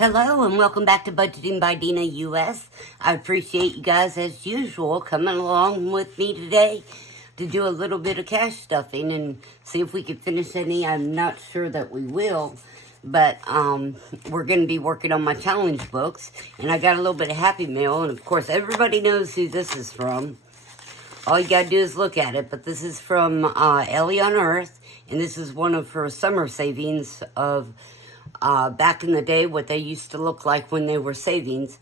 Hello and welcome back to Budgeting by Deena US. I appreciate you guys as usual coming along with me today to do a little bit of cash stuffing and see if we can finish any. I'm not sure that we will, but we're going to be working on my challenge books, and I got a little bit of Happy Mail, and of course everybody knows who this is from. All you got to do is look at it, but this is from Ellie on Earth, and this is one of her summer savings of back in the day, what they used to look like when they were savings.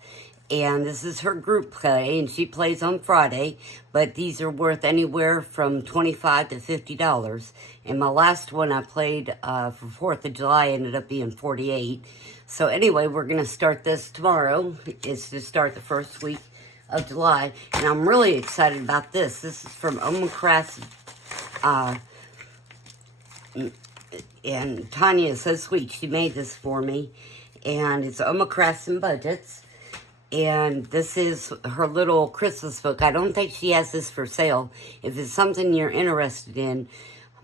And this is her group play, and she plays on Friday, but these are worth anywhere from $25 to $50. And my last one I played for 4th of July ended up being $48. So anyway, we're going to start this tomorrow. It's to start the first week of July, and I'm really excited about this. This is from OMR and Tanya is so sweet. She made this for me, and it's Crafton Budgets, and this is her little Christmas book. I don't think she has this for sale. If it's something you're interested in,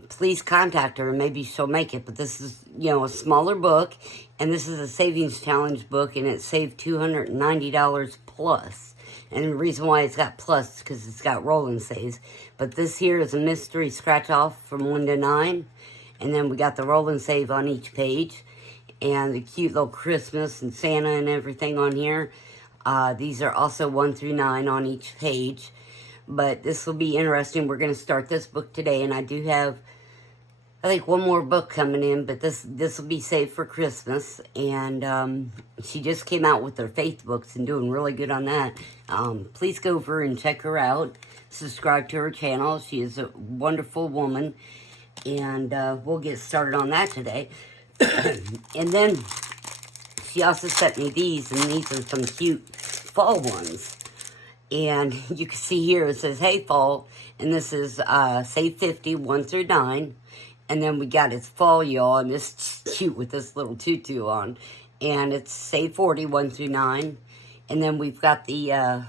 please contact her and maybe she'll make it. But this is, a smaller book, and this is a savings challenge book, and it saved $290 plus. And the reason why it's got plus is because it's got rolling saves. But this here is a mystery scratch off from 1 to 9. And then we got the roll and save on each page. And the cute little Christmas and Santa and everything on here. These are also 1 through 9 on each page. But this will be interesting. We're going to start this book today. And I do have, I think, one more book coming in. But this will be saved for Christmas. And she just came out with her faith books and doing really good on that. Please go over and check her out. Subscribe to her channel. She is a wonderful woman. And we'll get started on that today. And then she also sent me these, and these are some cute fall ones. And you can see here it says, "Hey Fall," and this is Save 50, 1 through 9. And then we got it's fall, y'all, and this is cute with this little tutu on. And it's Save 40, 1 through 9. And then we've got the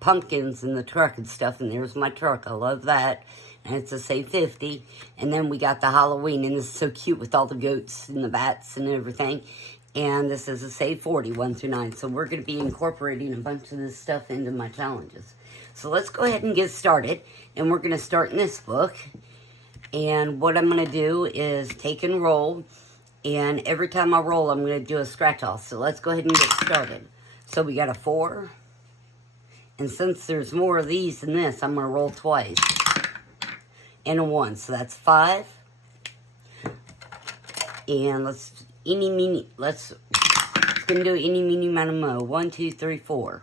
pumpkins and the truck and stuff, and there's my truck. I love that. And it's a Save 50. And then we got the Halloween, and this is so cute with all the goats and the bats and everything. And this is a Save 40, 1 through 9. So we're going to be incorporating a bunch of this stuff into my challenges. So let's go ahead and get started. And we're going to start in this book. And what I'm going to do is take and roll. And every time I roll, I'm going to do a scratch off. So let's go ahead and get started. So we got a 4. And since there's more of these than this, I'm going to roll twice. And a 1, so that's 5. And let's gonna do any, meeny, miny, mo. 1, 2, 3, 4.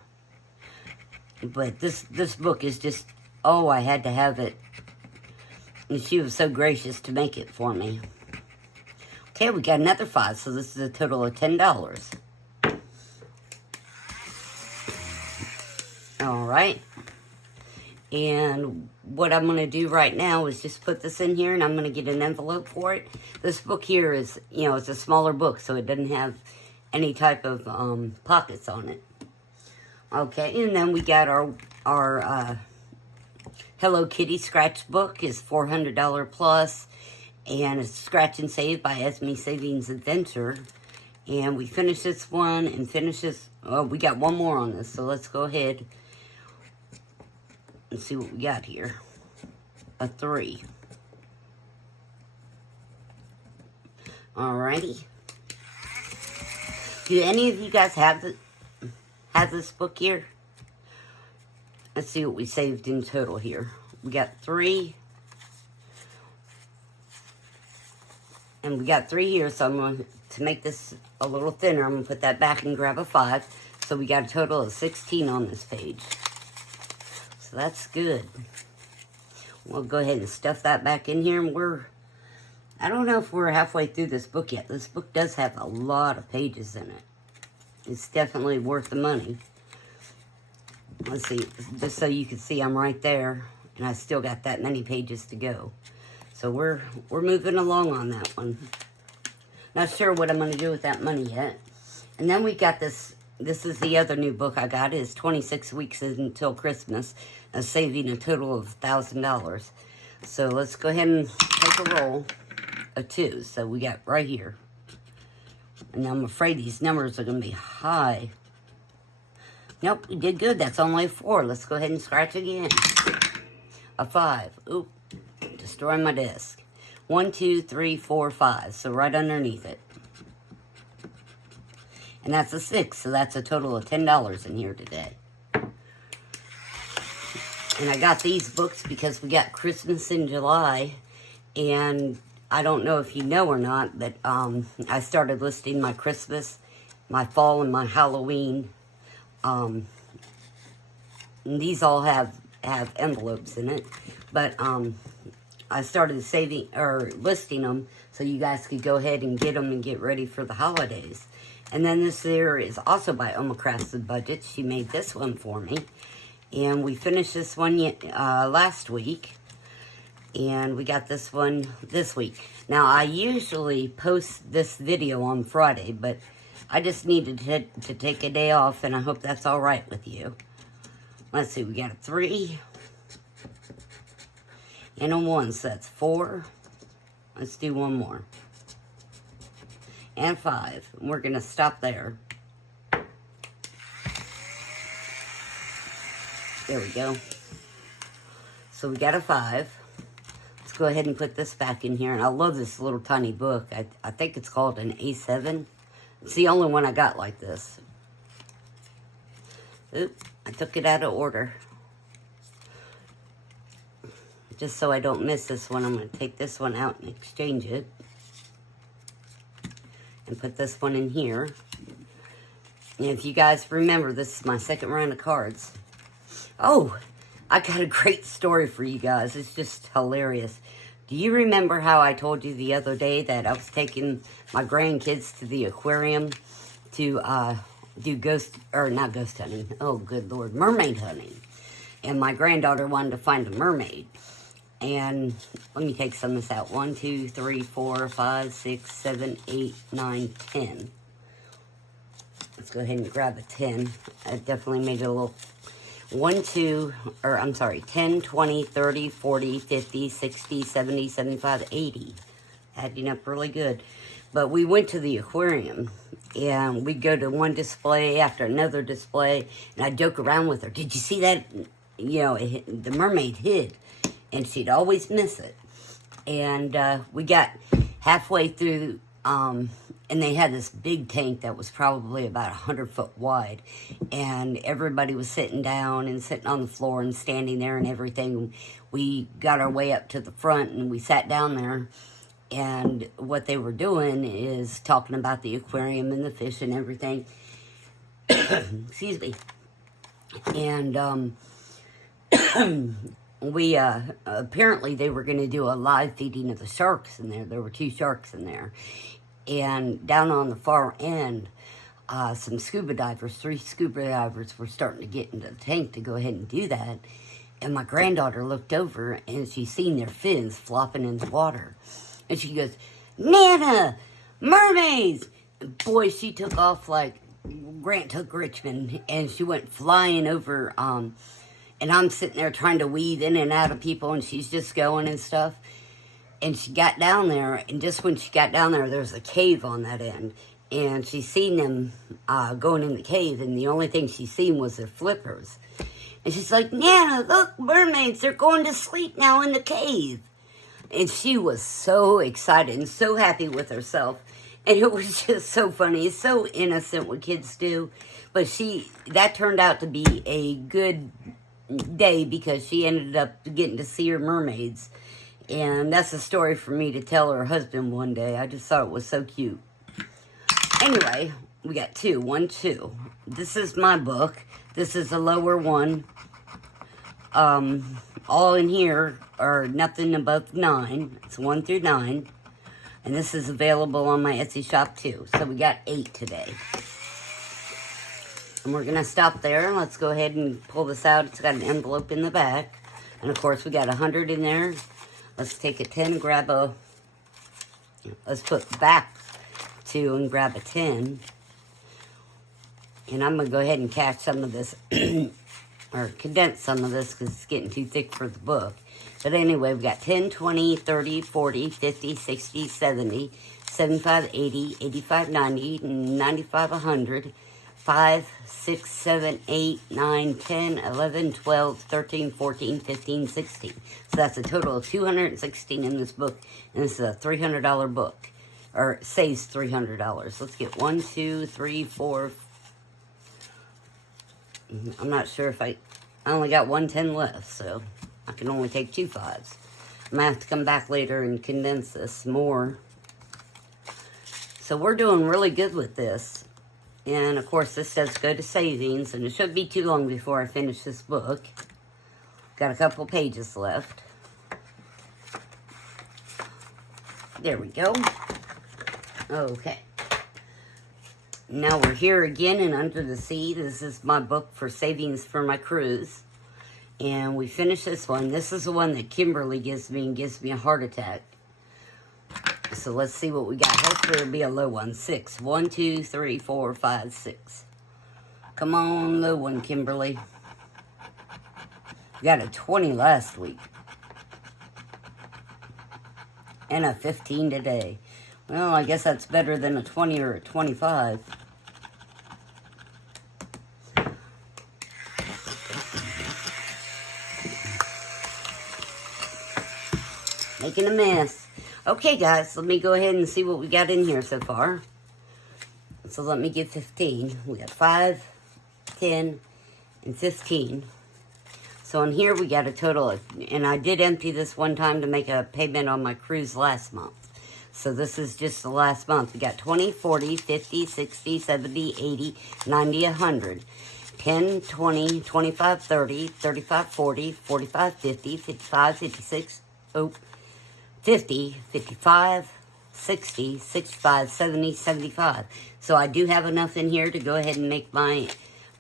But this book is just, I had to have it. And she was so gracious to make it for me. Okay, we got another 5, so this is a total of $10. All right. And what I'm going to do right now is just put this in here, and I'm going to get an envelope for it. This book here is, it's a smaller book, so it doesn't have any type of pockets on it. Okay, and then we got our Hello Kitty scratch book is $400 plus, and it's Scratch and Save by Esmesavingsadventure. And we finished this one and finished this. Oh, we got one more on this, so let's go ahead. Let's see what we got here. A 3. Alrighty. Do any of you guys have this book here? Let's see what we saved in total here. We got 3. And we got 3 here, so I'm going to make this a little thinner. I'm going to put that back and grab a 5. So we got a total of 16 on this page. So that's good. We'll go ahead and stuff that back in here. And I don't know if we're halfway through this book yet. This book does have a lot of pages in it. It's definitely worth the money. Let's see, just so you can see I'm right there. And I still got that many pages to go. So we're moving along on that one. Not sure what I'm going to do with that money yet. And then we got this. This is the other new book I got. It's 26 weeks until Christmas, saving a total of $1,000. So let's go ahead and take a roll of 2. So we got right here And I'm afraid these numbers are going to be high. Nope, we did good. That's only a 4. Let's go ahead and scratch again. A 5. Oop, destroy my disc. 1, 2, 3, 4, 5. So right underneath it. And that's a 6, so that's a total of $10 in here today. And I got these books because we got Christmas in July. And I don't know if you know or not, but I started listing my Christmas, my fall, and my Halloween. And these all have envelopes in it. But I started listing them so you guys could go ahead and get them and get ready for the holidays. And then this here is also by Crafton Budget. She made this one for me. And we finished this one last week. And we got this one this week. Now, I usually post this video on Friday, but I just needed to take a day off, and I hope that's all right with you. Let's see, we got a 3 and a 1, so that's 4. Let's do one more. And 5. And we're going to stop there. There we go. So we got a 5. Let's go ahead and put this back in here. And I love this little tiny book. I think it's called an A7. It's the only one I got like this. Oop, I took it out of order. Just so I don't miss this one, I'm going to take this one out and exchange it. And put this one in here. And if you guys remember, this is my second round of cards. Oh, I got a great story for you guys. It's just hilarious. Do you remember how I told you the other day that I was taking my grandkids to the aquarium to do not ghost hunting. Oh, good Lord, mermaid hunting. And my granddaughter wanted to find a mermaid. And let me take some of this out. 1, 2, 3, 4, 5, 6, 7, 8, 9, 10. Let's go ahead and grab a 10. I definitely made it a little 10, 20, 30, 40, 50, 60, 70, 75, 80. Adding up really good. But we went to the aquarium, and we'd go to one display after another display, and I'd joke around with her. Did you see that? You know, the mermaid hid, and she'd always miss it. And we got halfway through, and they had this big tank that was probably about 100 foot wide, and everybody was sitting down and sitting on the floor and standing there and everything. We got our way up to the front, and we sat down there, and what they were doing is talking about the aquarium and the fish and everything. Excuse me. And we apparently they were going to do a live feeding of the sharks in there. There were 2 sharks in there. And down on the far end, some scuba divers, 3 scuba divers were starting to get into the tank to go ahead and do that. And my granddaughter looked over, and she seen their fins flopping in the water. And she goes, "Nana, mermaids!" And boy, she took off like Grant took Richmond, and she went flying over. And I'm sitting there trying to weave in and out of people, and she's just going and stuff. And she got down there, and just when she got down there, there was a cave on that end. And she seen them going in the cave, and the only thing she seen was their flippers. And she's like, "Nana, look, mermaids, they're going to sleep now in the cave." And she was so excited and so happy with herself. And it was just so funny. It's so innocent what kids do. But that turned out to be a good day because she ended up getting to see her mermaids. And that's a story for me to tell her husband one day. I just thought it was so cute. Anyway, we got 2. 1, 2. This is my book. This is a lower one. All in here are nothing above 9. It's 1 through 9. And this is available on my Etsy shop too. So we got 8 today. And we're going to stop there. Let's go ahead and pull this out. It's got an envelope in the back. And of course we got 100 in there. Let's take a 10, let's put back 2 and grab a 10. And I'm going to go ahead and catch some of this, or condense some of this because it's getting too thick for the book. But anyway, we got 10, 20, 30, 40, 50, 60, 70, 75, 80, 85, 90, 95, 100, 5, 6, 7, 8, 9, 10, 11, 12, 13, 14, 15, 16. So that's a total of 216 in this book. And this is a $300 book. Or it saves $300. Let's get 1, 2, 3, 4. I'm not sure if I only got 110 left, so I can only take 2 5s. I'm going to have to come back later and condense this more. So we're doing really good with this. And of course this does go to savings, and it shouldn't be too long before I finish this book. Got a couple pages left. There we go. Okay. Now we're here again in Under the Sea. This is my book for savings for my cruise. And we finished this one. This is the one that Kimberly gives me and gives me a heart attack. So let's see what we got. Hopefully it'll be a low one. 6. 1, 2, 3, 4, 5, 6. Come on, low one, Kimberly. We got a 20 last week. And a 15 today. Well, I guess that's better than a 20 or a 25. Making a mess. Okay, guys, let me go ahead and see what we got in here so far. So let me get 15. We got 5, 10, and 15. So in here we got a total of, and I did empty this one time to make a payment on my cruise last month. So this is just the last month. We got 20, 40, 50, 60, 70, 80, 90, 100. 10, 20, 25, 30, 35, 40, 45, 50, 55, 56, 50, 55, 60, 65, 70, 75. So I do have enough in here to go ahead and make my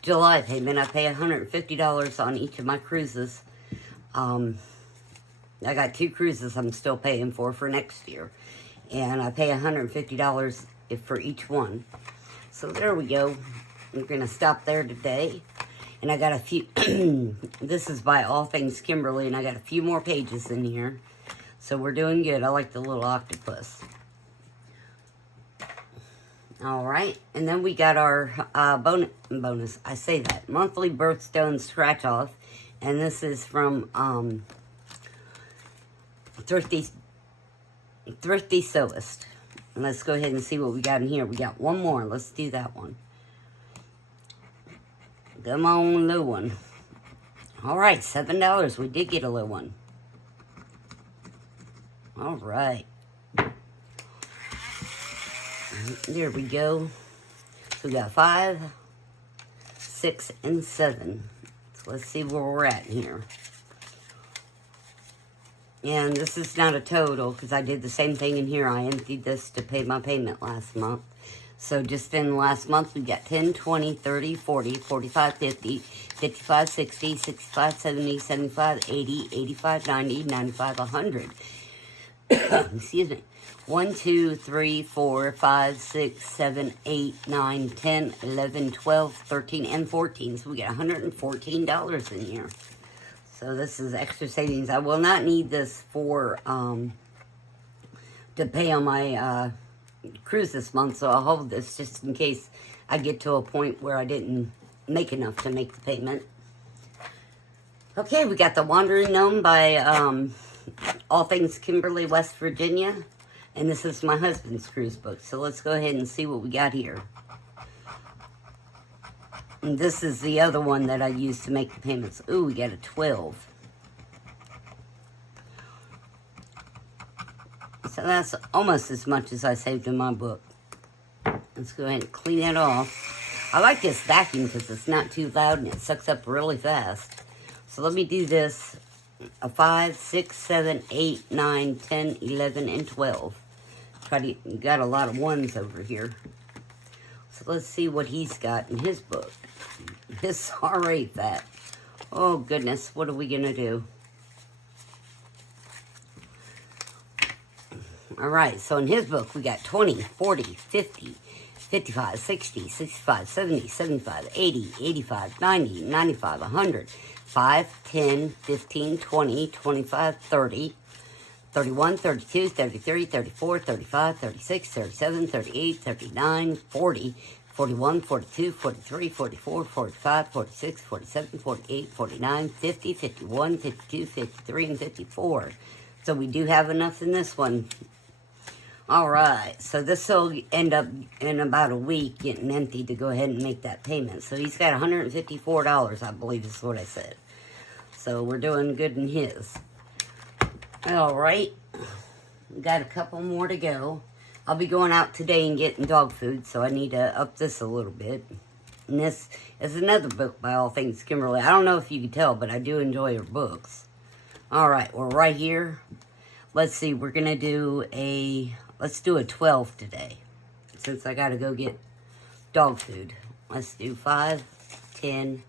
July payment. I pay $150 on each of my cruises. I got 2 cruises I'm still paying for next year. And I pay $150 for each one. So there we go. We're going to stop there today. And I got a few, this is by All Things Kimberly, and I got a few more pages in here. So we're doing good. I like the little octopus. All right. And then we got our bonus. I say that. Monthly birthstone scratch off. And this is from Thrifty Sewist. And let's go ahead and see what we got in here. We got one more. Let's do that one. Come on, little one. All right, $7. We did get a little one. All right. There we go. So we got 5, 6, and 7. So let's see where we're at in here. And this is not a total because I did the same thing in here. I emptied this to pay my payment last month. So just in the last month, we got 10, 20, 30, 40, 45, 50, 55, 60, 65, 70, 75, 80, 85, 90, 95, 100. Excuse me. 1, 2, 3, 4, 5, 6, 7, 8, 9, 10, 11, 12, 13, and 14. So we got $114 in here. So this is extra savings. I will not need this for to pay on my cruise this month, so I'll hold this just in case I get to a point where I didn't make enough to make the payment. Okay, we got The Wandering Gnome by All Things Kimberly, West Virginia. And this is my husband's cruise book. So let's go ahead and see what we got here. And this is the other one that I used to make the payments. Ooh, we got a 12. So that's almost as much as I saved in my book. Let's go ahead and clean that off. I like this vacuum because it's not too loud and it sucks up really fast. So let me do this. A 5, 6, 7, 8, 9, 10, 11, and 12. Got a lot of ones over here. So let's see what he's got in his book. His already fat. Oh goodness, what are we gonna do? Alright, so in his book we got 20, 40, 50, 55, 60, 65, 70, 75, 80, 85, 90, 95, 100, 5, 10, 15, 20, 25, 30, 31, 32, 33, 34, 35, 36, 37, 38, 39, 40, 41, 42, 43, 44, 45, 46, 47, 48, 49, 50, 51, 52, 53, and 54. So we do have enough in this one. Alright, so this will end up in about a week getting empty to go ahead and make that payment. So he's got $154, I believe is what I said. So we're doing good in his. Alright, we got a couple more to go. I'll be going out today and getting dog food, so I need to up this a little bit. And this is another book by All Things Kimberly. I don't know if you can tell, but I do enjoy her books. Alright, we're right here. Let's see, we're going to do let's do a 12 today, since I got to go get dog food. Let's do 5, 10,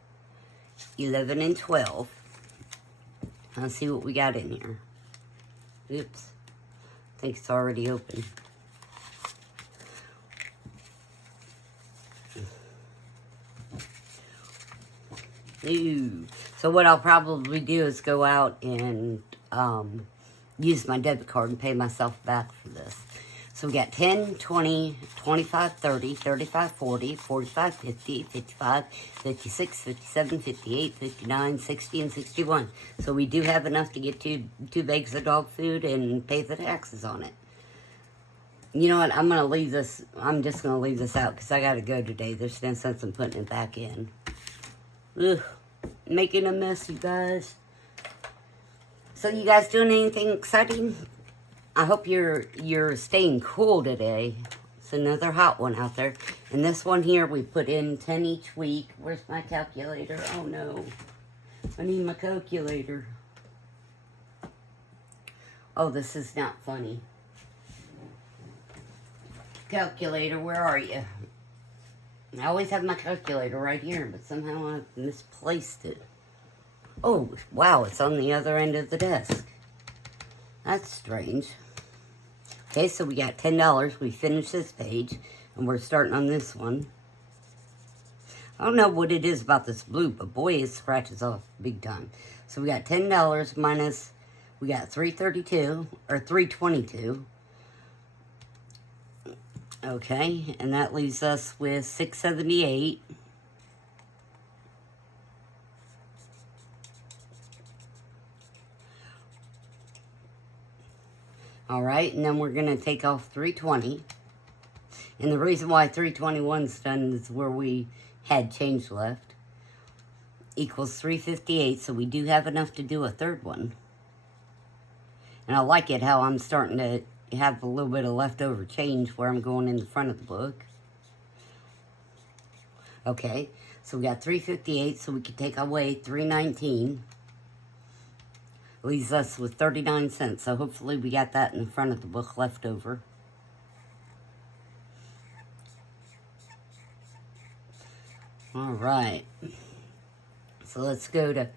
11, and 12. Let's see what we got in here. Oops. I think it's already open. Ooh. So what I'll probably do is go out and use my debit card and pay myself back for this. So we got 10, 20, 25, 30, 35, 40, 45, 50, 55, 56, 57, 58, 59, 60, and 61. So we do have enough to get two bags of dog food and pay the taxes on it. You know what? I'm going to leave this. I'm just going to leave this out because I got to go today. There's no sense in putting it back in. Ugh. Making a mess, you guys. So you guys doing anything exciting? I hope you're staying cool today. It's another hot one out there. And this one here, we put in 10 each week. Where's my calculator? Oh no. I need my calculator. Oh, this is not funny. Calculator, where are you? I always have my calculator right here, but somehow I misplaced it. Oh, wow, it's on the other end of the desk. That's strange. Okay, so we got $10. We finished this page, and we're starting on this one. I don't know what it is about this blue, but boy, it scratches off big time. So we got $10 minus, we got $332, or $322. Okay, and that leaves us with $678. Alright, and then we're going to take off $320. And the reason why $321's done is where we had change left. Equals $358, so we do have enough to do a third one. And I like it how I'm starting to have a little bit of leftover change where I'm going in the front of the book. Okay, so we got $358, so we could take away $319. Leaves us with 39 cents, so hopefully we got that in the front of the book left over. Alright, so let's go to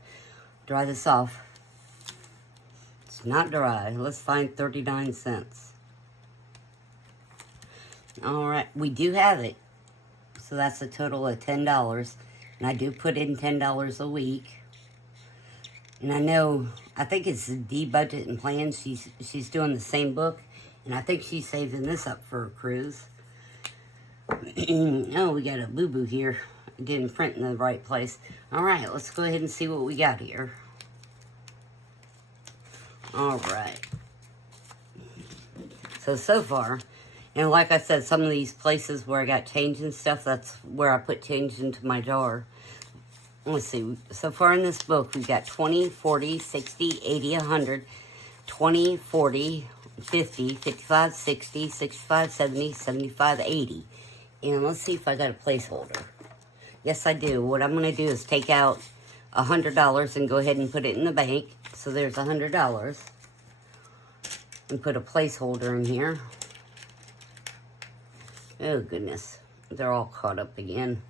dry this off. It's not dry. Let's find 39 cents. Alright, we do have it. So that's a total of $10. And I do put in $10 a week. And I know, I think it's the Budget and Plan. She's doing the same book. And I think she's saving this up for a cruise. Oh, we got a boo-boo here. It didn't print in the right place. Alright, let's go ahead and see what we got here. Alright. So far, and like I said, some of these places where I got change and stuff, that's where I put change into my jar. Let's see. So far in this book, we've got 20, 40, 60, 80, 100, 20, 40, 50, 55, 60, 65, 70, 75, 80. And let's see if I got a placeholder. Yes, I do. What I'm going to do is take out $100 and go ahead and put it in the bank. So there's $100. And put a placeholder in here. Oh, goodness. They're all caught up again.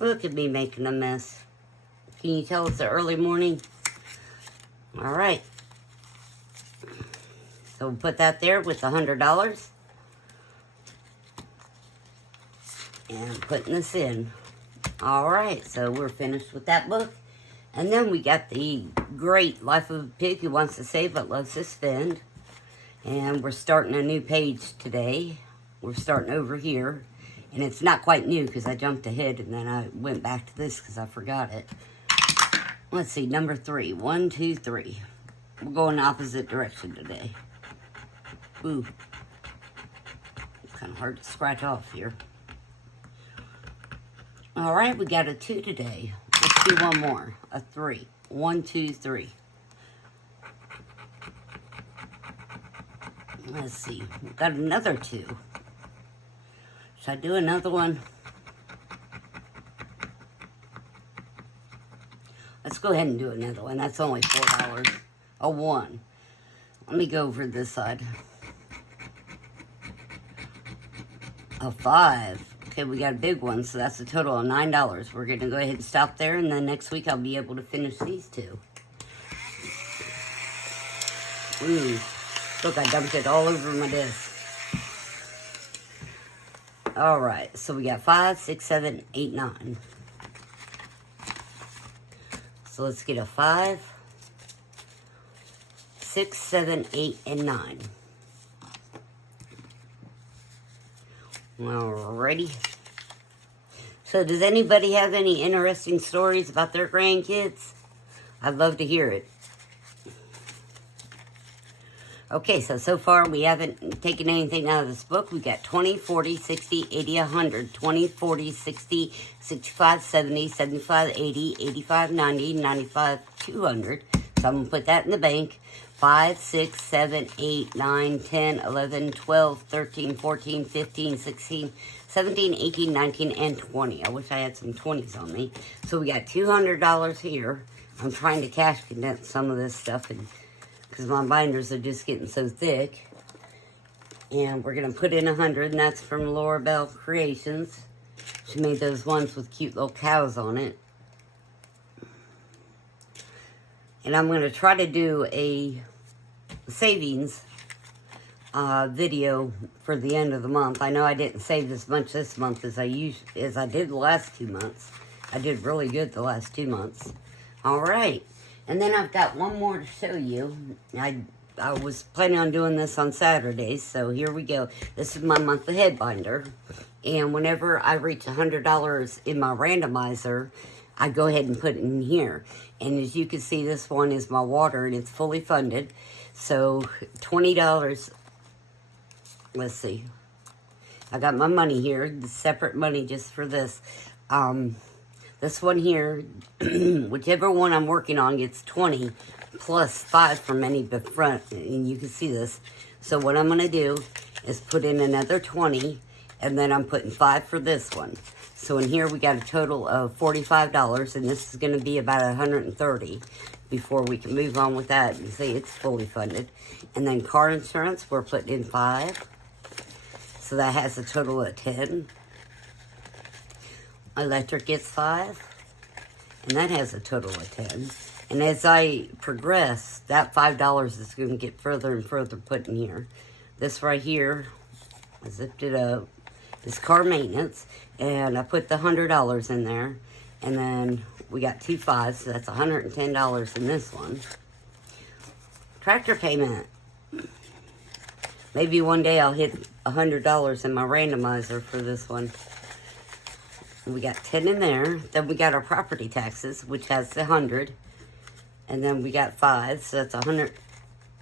Look at me making a mess. Can you tell it's the early morning? All right. So we'll put that there with $100. And putting this in. All right, so we're finished with that book. And then we got the great Life of a Pig Who Wants to Save But Loves to Spend. And we're starting a new page today. We're starting over here. And it's not quite new because I jumped ahead and then I went back to this because I forgot it. Let's see, number 3. 1, 2, 3. We're going opposite direction today. Ooh. It's kind of hard to scratch off here. Alright, we got a 2 today. Let's do one more. A 3. 1, 2, 3. Let's see. We got another 2. Should I do another one? Let's go ahead and do another one. That's only $4. A 1. Let me go over this side. A 5. Okay, we got a big one, so that's a total of $9. We're going to go ahead and stop there, and then next week I'll be able to finish these 2. Ooh. Look, I dumped it all over my desk. Alright, so we got 5, 6, 7, 8, 9. So let's get a 5, 6, 7, 8, and 9. Alrighty. So does anybody have any interesting stories about their grandkids? I'd love to hear it. Okay, so far we haven't taken anything out of this book. We got 20, 40, 60, 80, 100, 20, 40, 60, 65, 70, 75, 80, 85, 90, 95, 200. So I'm going to put that in the bank. 5, 6, 7, 8, 9, 10, 11, 12, 13, 14, 15, 16, 17, 18, 19, and 20. I wish I had some 20s on me. So we got $200 here. I'm trying to cash condense some of this stuff because my binders are just getting so thick. And we're going to put in 100, and that's from Laura Bell Creations. She made those ones with cute little cows on it. And I'm going to try to do a savings video for the end of the month. I know I didn't save as much this month as I did the last 2 months. I did really good the last 2 months. Alright. And then I've got one more to show you. I was planning on doing this on Saturdays, so here we go. This is my month ahead binder. And whenever I reach $100 in my randomizer, I go ahead and put it in here. And as you can see, this one is my water, and it's fully funded. So $20, let's see. I got my money here, the separate money just for this. This one here, whichever one I'm working on gets 20 plus 5 from any front, and you can see this. So what I'm going to do is put in another 20, and then I'm putting 5 for this one. So in here we got a total of $45, and this is going to be about $130 before we can move on with that and say it's fully funded. And then car insurance, we're putting in 5. So that has a total of 10. Electric gets 5, and that has a total of 10. And as I progress, that $5 is going to get further and further put in here. This right here, I zipped it up, is car maintenance, and I put the $100 in there, and then we got 2 5s, so that's $110 in this one. Tractor payment. Maybe one day I'll hit $100 in my randomizer for this one. We got 10 in there. Then we got our property taxes, which has the 100. And then we got 5, so that's 100.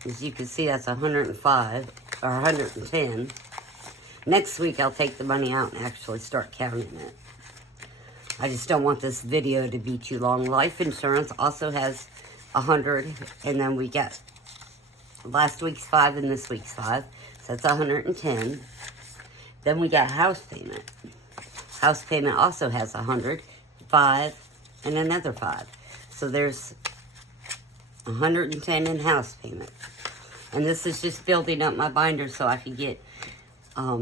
As you can see, that's 105 or 110. Next week, I'll take the money out and actually start counting it. I just don't want this video to be too long. Life insurance also has 100, and then we got last week's 5 and this week's 5, so that's 110. Then we got house payment. House payment also has 100, 5, and another 5. So there's 110 in house payment. And this is just building up my binder so I can get a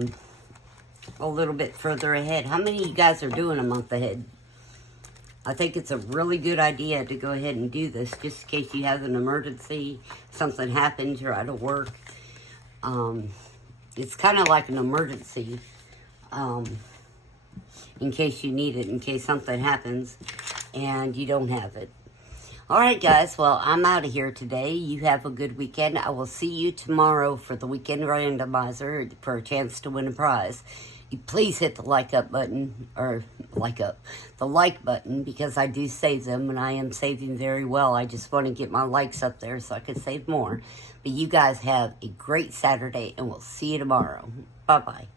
little bit further ahead. How many of you guys are doing a month ahead? I think it's a really good idea to go ahead and do this just in case you have an emergency, something happens, you're out of work. It's kind of like an emergency in case you need it, in case something happens and you don't have it. Alright guys, well, I'm out of here today. You have a good weekend. I will see you tomorrow for the weekend randomizer for a chance to win a prize. You please hit the like button, the like button, because I do save them, and I am saving very well. I just want to get my likes up there so I can save more. But you guys have a great Saturday, and we'll see you tomorrow. Bye-bye.